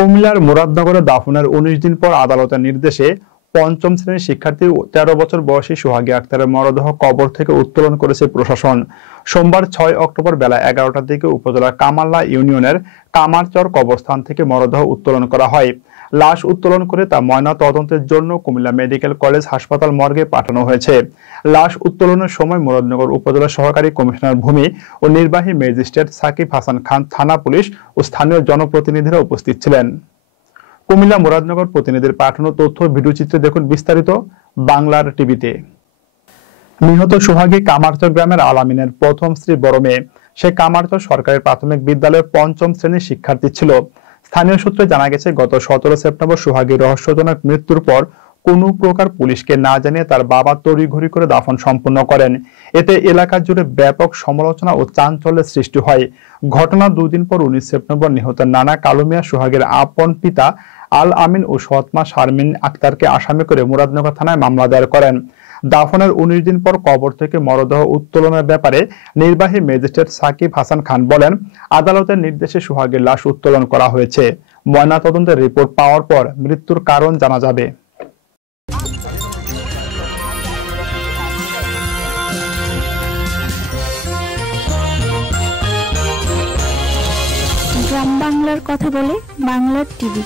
কুমিল্লার মুরাদনগরে দাফনের ১৯ দিন পর আদালতের নির্দেশে পঞ্চম শ্রেণীর শিক্ষার্থী ১৩ বছর বয়সী সোহাগী আক্তারের মরদেহ কবর থেকে উত্তোলন করেছে প্রশাসন। সোমবার ৬ অক্টোবর বেলা ১১টার দিকে উপজেলার কামাল্লা ইউনিয়নের কামারচর কবরস্থান থেকে মরদেহ উত্তোলন করা হয়। লাশ উত্তোলন করে তা ময়না তদন্তের জন্য কুমিল্লা মেডিকেল কলেজ হাসপাতাল মর্গে পাঠানো হয়েছে। লাশ উত্তোলনের সময় মুরাদনগর উপজেলা সহকারী কমিশনার ভূমি ও নির্বাহী ম্যাজিস্ট্রেট সাকিব হাসান খান, থানা পুলিশ ও স্থানীয় জনপ্রতিনিধিরা উপস্থিত ছিলেন। কুমিল্লা মুরাদনগর প্রতিনিধির পাঠানো তথ্য ভিডিওচিত্রে দেখুন বিস্তারিত বাংলার টিভিতে। নিহত সোহাগী কামারচর গ্রামের আলামিনের প্রথম স্ত্রী বড় মেয়ে। সে কামারচর সরকারি প্রাথমিক বিদ্যালয়ের পঞ্চম শ্রেণীর শিক্ষার্থী ছিল। স্থানীয় সূত্রে জানা গেছে, গত ১৭ সেপ্টেম্বর সোহাগীর রহস্যজনক মৃত্যুর পর কোনো প্রকার পুলিশকে না জানিয়ে তার বাবা তড়িঘড়ি করে দাফন সম্পন্ন করেন। এতে এলাকা জুড়ে ব্যাপক সমালোচনা ও চাঞ্চল্যের সৃষ্টি হয়। ঘটনার ২ দিন পর ১৯ সেপ্টেম্বর নিহতের নানা কালু মিয়া সোহাগীর আপন পিতা আল আমিন ও সৎমা শারমিন আক্তারকে আসামি করে মুরাদনগর থানায় মামলা দায়ের করেন। দাফনের ১৯ দিন পর কবর থেকে মরদেহ উত্তোলনের ব্যাপারে নির্বাহী ম্যাজিস্ট্রেট সাকিব হাসান খান বলেন, আদালতের নির্দেশে সোহাগীর লাশ উত্তোলন করা হয়েছে। ময়নাতদন্তের রিপোর্ট পাওয়ার পর মৃত্যুর কারণ জানা যাবে। গ্রাম বাংলার কথা বলে বাংলার টিভি।